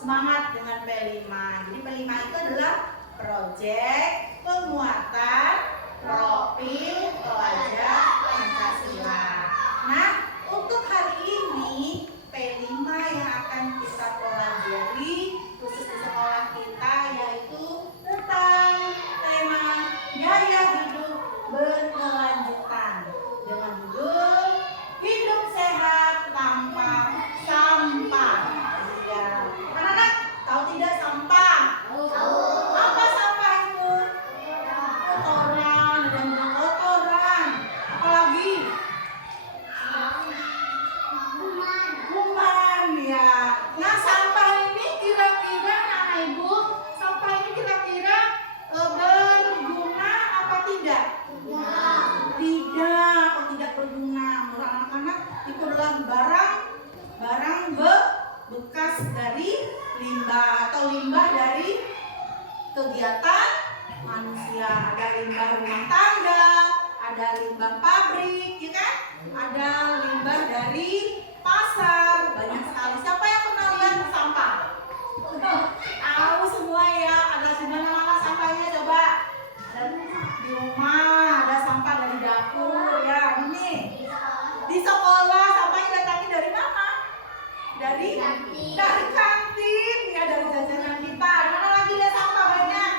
Semangat dengan P5. Jadi P5 itu adalah proyek penguatan profil pelajar Pancasila. Nah, untuk hari ini P5 yang akan kita pelajari khusus di sekolah kita yaitu tentang tema gaya hidup berkelanjutan dengan judul Hidup Sehat Tanpa Sampah. Anak-anak, tahu tidak sampah? Tahu. Apa sampah itu? Kotoran, dan kotoran. Apalagi? Kuman, ya. Nah, sampah ini kira-kira, anak ibu, sampah ini kira-kira berguna apa tidak? Tidak, tidak berguna. Menurut anak-anak itu adalah barang bekas dari limbah atau limbah dari kegiatan manusia. Ada limbah rumah tangga, ada limbah pabrik, ya kan? Ada limbah dari pasar, banyak sekali. Siapa yang pernah lihat sampah? Tahu semua ya. Ada di mana-mana sampahnya, coba. Ada di rumah, ada sampah dari dapur, ya. Ini di sekolah sampahnya datangnya dari mana? Dari kantin, ya, dari jajanan kita. Di mana lagi ada sampah banyak?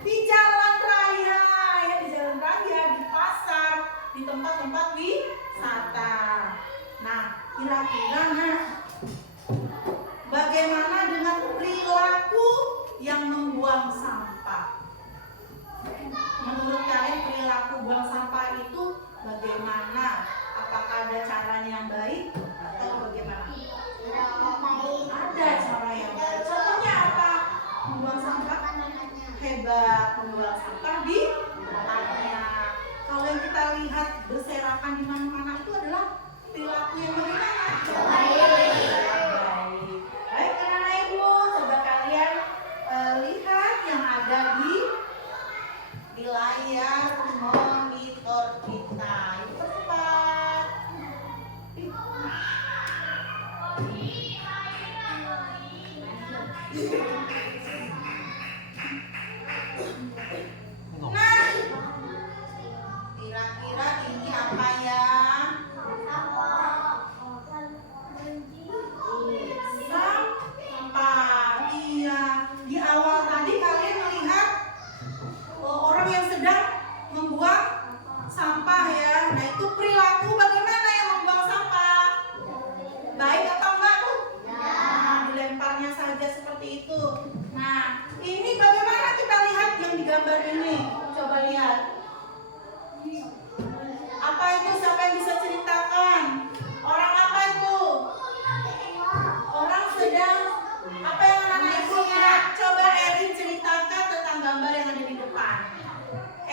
Di jalan raya, ya, di jalan raya, di pasar, di tempat-tempat wisata. Nah, kira-kira bagaimana dengan perilaku yang membuang sampah? Menurut kalian perilaku buang sampah itu bagaimana? Apakah ada caranya yang baik atau bagaimana? Ada cara yang baik. Contohnya apa? Membuang sampah hebat, membuang sampah di tempatnya. Kalau yang kita lihat berserakan di mana-mana itu adalah perilaku yang bagaimana? Baik, anak-anak ibu, coba kalian lihat yang ada di layar monitor kita. Yuk cepat. Nah, kira-kira ini apa ya? Sampah. Iya. Di awal tadi kalian melihat orang yang sedang membuang sampah, ya. Nah, itu perilaku bagaimana yang membuang sampah? Baik atau enggak tuh? Nah, dilemparnya saja seperti itu. Nah, ini bagaimana kita lihat yang digambar ini? Coba lihat. Apa itu? Siapa yang bisa ceritakan? Orang apa itu? Orang sedang apa yang anak-anak ibu lihat? Coba Erin ceritakan tentang gambar yang ada di depan.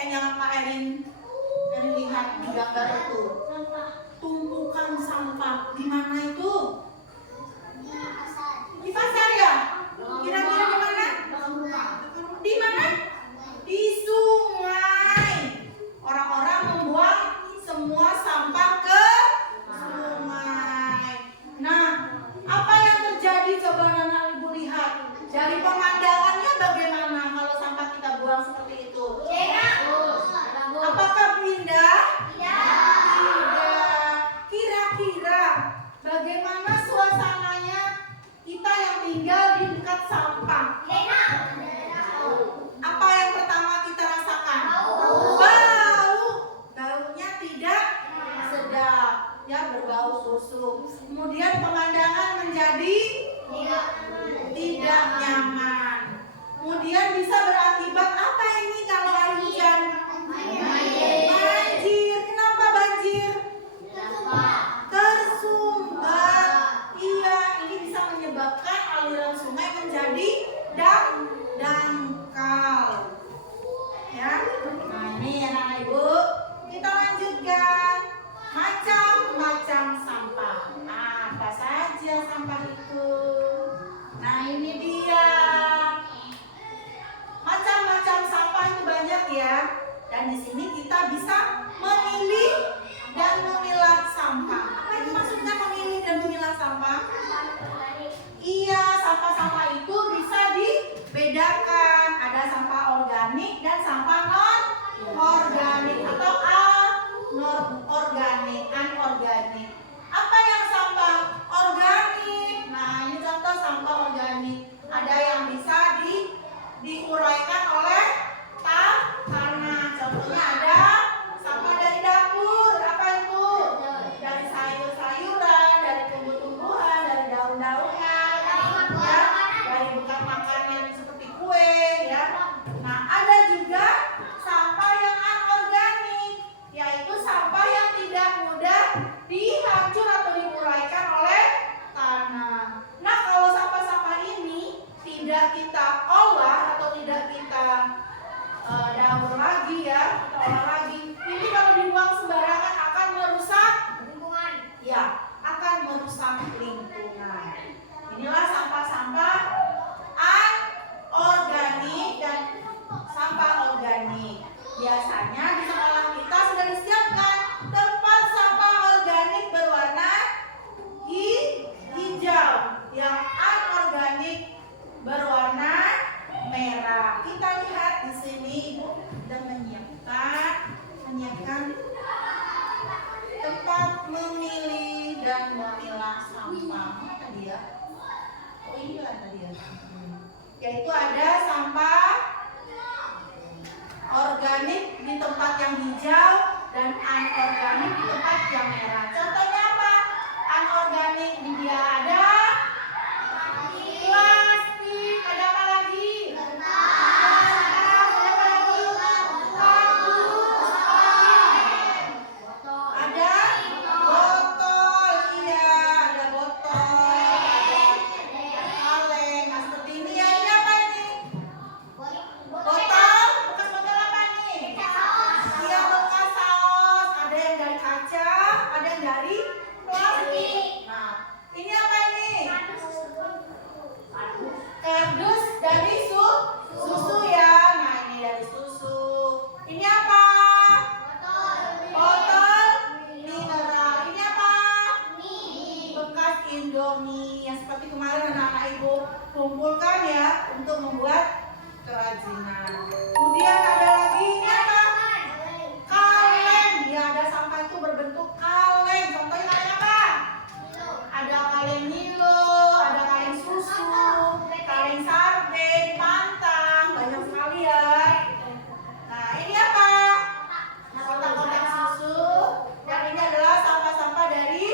Yang Pak Erin lihat di gambar itu. Tumpukan sampah. Di mana itu? Di pasar ya? Kira-kira di mana? Di mana? Di sungai. Dan di sini kita bisa memilih dan memilah sampah. Apa itu maksudnya memilih dan memilah sampah? Iya, sampah-sampah itu bisa dibedakan. Ada sampah organik dan sampah non-organik atau non-organik, anorganik. Apa yang sampah organik? Nah, ini contoh sampah organik. Ada yang bisa diuraikan oleh tanah. Contohnya ada sampah dari dapur. Apa itu? Dari sayur-sayuran, dari tumbuh-tumbuhan, dari daun-daunan, ya, dari bekas makanan seperti kue, ya. Nah, ada juga sampah yang anorganik, yaitu sampah yang tidak mudah dihancur atau diuraikan oleh tanah. Nah, kalau sampah-sampah ini tidak kita olah atau tidak kita daur lagi, ya, kita olah lagi, ini kalau dibuang sembarangan akan merusak lingkungan. Ya, akan merusak lingkungan. Inilah sampah-sampah anorganik dan sampah organik. Biasanya di sekolah kita sudah disiapkan tempat sampah organik berwarna hijau, yang anorganik berwarna merah. Kita lihat di sini Ibu sudah menyiapkan tempat memilih dan memilah sampah. Tadi ya. Oh iya tadi ya. Yaitu ada sampah organik di tempat yang hijau dan anorganik di tempat yang merah. Contohnya apa? Anorganik di dia ada plastik, ada apa lagi? Ada botol, iya, ada botol, kaleng. Nah, seperti ini ya. Ini apa ini? Botol, bekas botol apa nih? Iya, bekas saus. Ada yang dari kaca, ada yang dari plastik. Nah, ini apa ini? Kardus dari susu ya. Nah, ini dari susu. Ini apa? Botol mineral. Ini apa? Bekas Indomie yang seperti kemarin anak-anak Ibu kumpulkan ya untuk membuat kerajinan. Kemudian ada lagi ini apa? Kaleng. Ya, ada sampah itu berbentuk kaleng. Contohnya kaleng apa? Ada kaleng Milo, ada kaleng susu, kaleng sarden, pantang, banyak sekali ya. Nah, ini apa? Kotak-kotak susu. Dan ini adalah sampah-sampah dari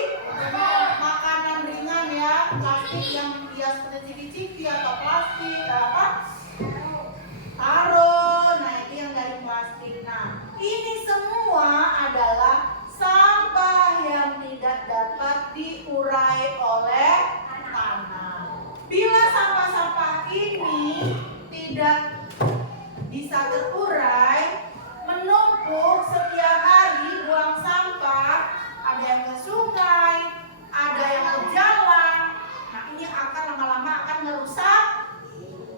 makanan ringan ya, plastik yang dia seperti cibi-cibi atau plastik apa? Taro. Nah, itu yang dari plastik. Nah, ini semua adalah sampah yang tidak dapat diurai oleh tanah. Bila sampah-sampah ini tidak bisa terurai, menumpuk setiap hari buang sampah, ada yang ke sungai, ada yang ke jalan. Nah, ini akan lama-lama akan merusak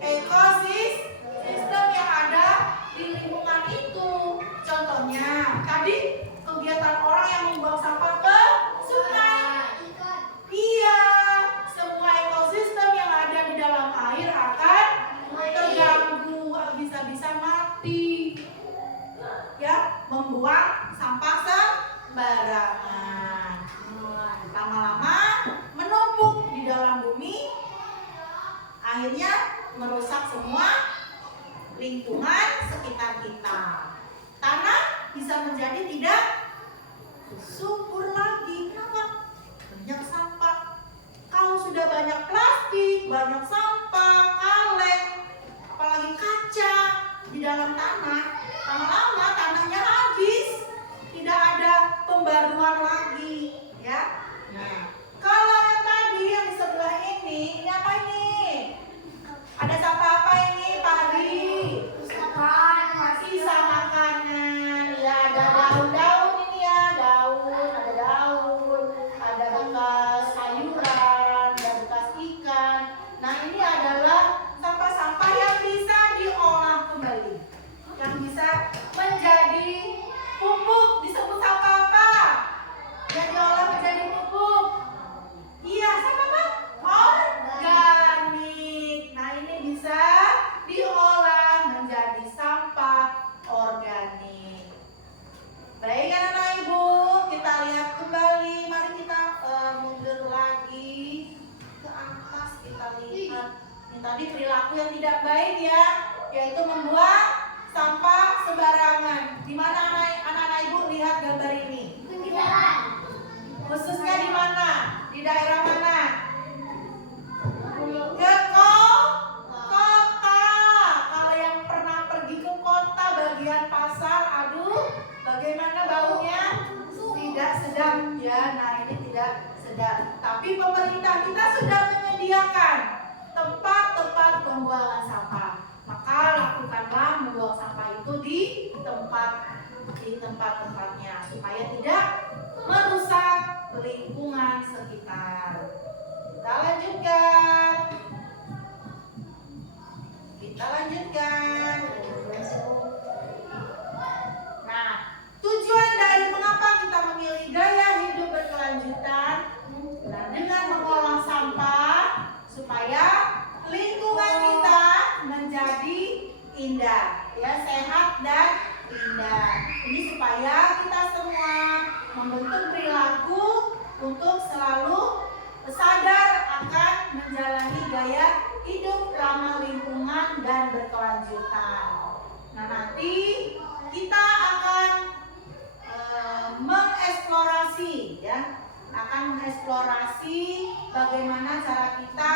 ekosistem yang ada di lingkungan itu. Contohnya, tadi kegiatan orang yang membuang sampah ke sungai. Iya, semua ekosistem yang ada di dalam air akan terganggu, bisa-bisa mati. Ya, membuang sampah sembarangan. Lama-lama menumpuk di dalam bumi, akhirnya merusak semua lingkungan sekitar kita. Tanah bisa menjadi tidak subur lagi. Kenapa? Banyak sampah. Kalau sudah banyak plastik, banyak sampah, kaleng, apalagi kaca di dalam tanah, lama-lama tanahnya habis, tidak ada pembaruan lagi, ya. Nah, kalau yang tadi yang di sebelah ini apa ini? Ada sampah apa ini, Pak Ari? Sisa makanan. Ya, ada daun-daun ini ya, ada bekas sayuran, ada bekas ikan. Nah, ini adalah sampah-sampah yang bisa diolah kembali, yang bisa menjadi pupuk. Disebut apa? Yang diolah menjadi pupuk. Iya, sama apa? Organik. Nah, ini bisa diolah menjadi sampah organik. Baik anak-anak ibu, kita lihat kembali. Mari kita mundur lagi ke atas. Kita lihat ini tadi perilaku yang tidak baik ya, yaitu membuang sampah sembarangan. Di mana anak-anak ibu lihat gambar ini? Khususnya di mana? Di daerah mana? Ke kota. Kalau yang pernah pergi ke kota bagian pasar, aduh, bagaimana baunya? Tidak sedap ya. Nah, ini tidak sedap. Tapi pemerintah kita sudah menyediakan tempat-tempat pembuangan sampah. Maka lakukanlah membuang sampah itu di tempat-tempatnya supaya tidak merusak lingkungan sekitar. Kita lanjutkan. Nah, tujuan dari mengapa kita memilih gaya hidup berkelanjutan, nah, dengan mengolah sampah supaya lingkungan kita menjadi indah, ya, sehat dan indah. Ini supaya kita semua membentuk perilaku untuk selalu sadar akan menjalani gaya hidup ramah lingkungan dan berkelanjutan. Nah, nanti kita akan mengeksplorasi, ya, bagaimana cara kita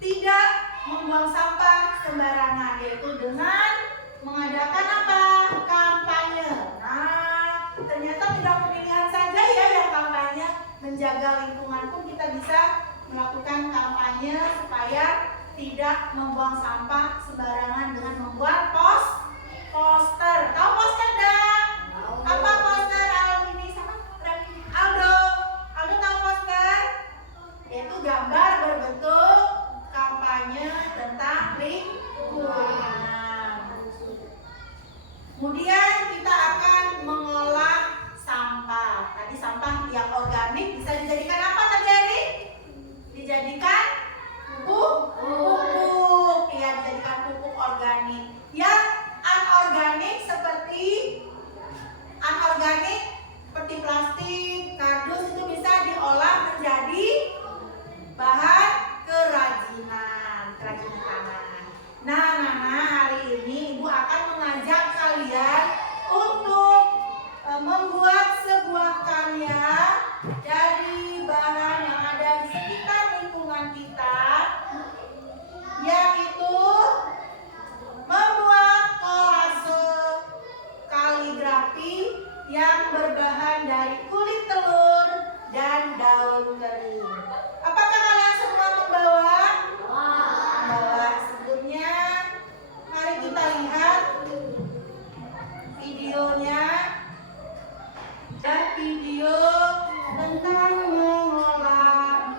tidak membuang sampah sembarangan, yaitu dengan mengadakan apa? Kampanye. Nah, ternyata tidak pemilihan saja ya yang kampanye, menjaga lingkungan pun kita bisa melakukan kampanye supaya tidak membuang sampah sembarangan dengan membuat poster. Tahu poster enggak? Apa poster ini sama Aldo? Aldo tahu poster? Yaitu gambar berbentuk kampanye tentang lingkungan. Kemudian kita akan mengolah sampah. Tadi sampah yang organik bisa dijadikan apa tadi Ari? Dijadikan pupuk. Ya, dijadikan pupuk organik. Yang anorganik seperti plastik, kardus itu bisa diolah menjadi bahan kerajinan tangan. Nah, hari ini Ibu akan mengajak kalian untuk membuat sebuah karya dari bahan yang ada di sekitar lingkungan kita, yaitu membuat kolase kaligrafi yang berbahan dari kulit telur dan daun kering. Apakah kalian semua membawa? Membawa. Sebelumnya, mari kita lihat videonya. Dan video tentang mengolah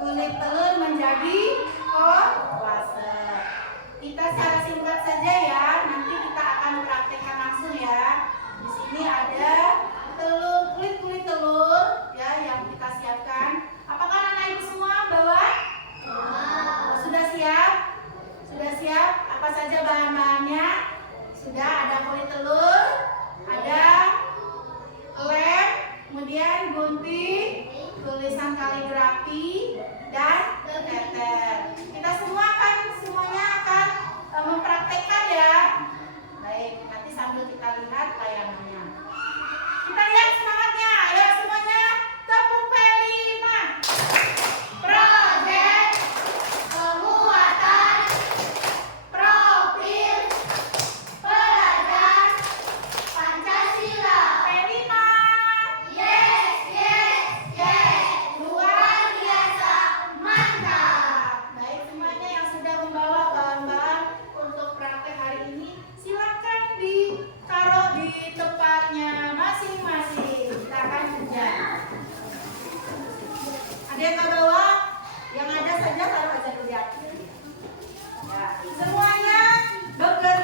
kulit telur menjadi kolase. Kita secara singkat saja ya, nanti kita akan praktekkan langsung ya. Di sini ada kulit telur ya yang kita siapkan. Apakah anak ibu semua bawa? Sudah siap? Sudah siap? Apa saja bahan-bahannya? Sudah, ada kulit telur, ada lem, kemudian gunting, tulisan kaligrafi, dan teter. Kita semuanya akan mempraktekkan ya. Baik, nanti sambil kita lihat tayangannya. Kita lihat semangatnya, ayo semuanya tepuk pelina. Project penguatan profil pelajar Pancasila. Pelina. Yes. Luar biasa, mantap. Baik, semuanya yang sudah membawa bahan-bahan untuk praktek hari ini, silakan ditaruh di tempatnya masing-masing. Kita akan kerja. Ada yang nggak bawa? Yang ada saja taruh aja dulu ya. Semuanya bekerja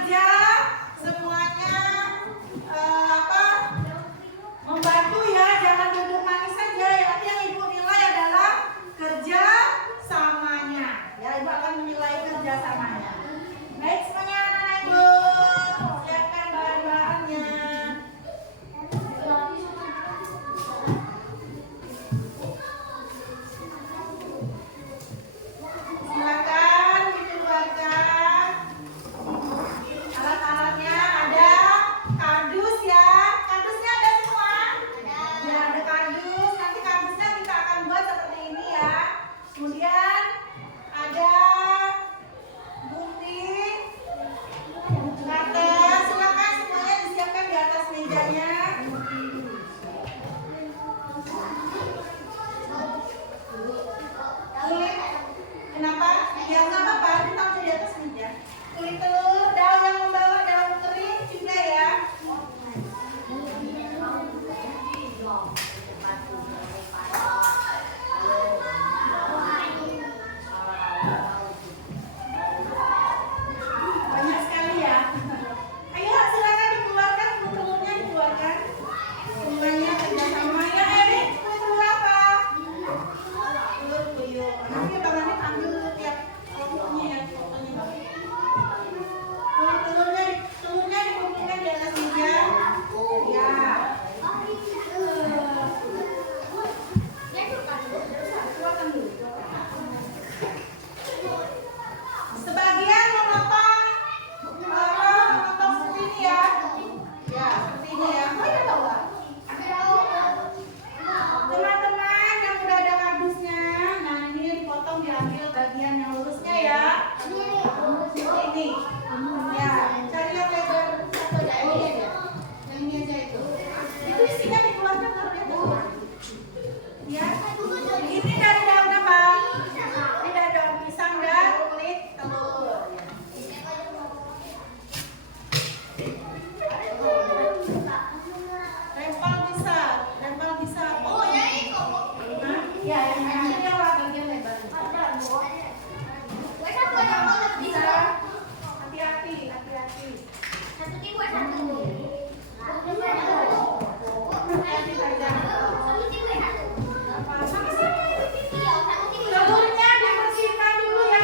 Dapurnya dibersihkan dulu ya.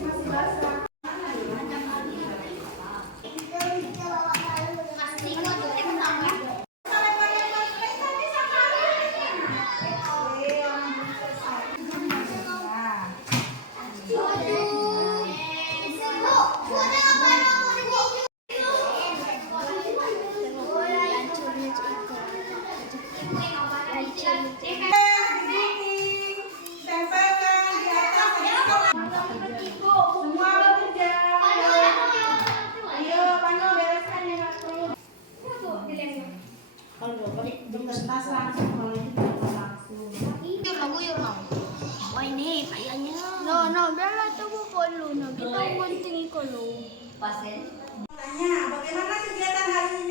Masih basah. Tanya, bagaimana kegiatan hari ini?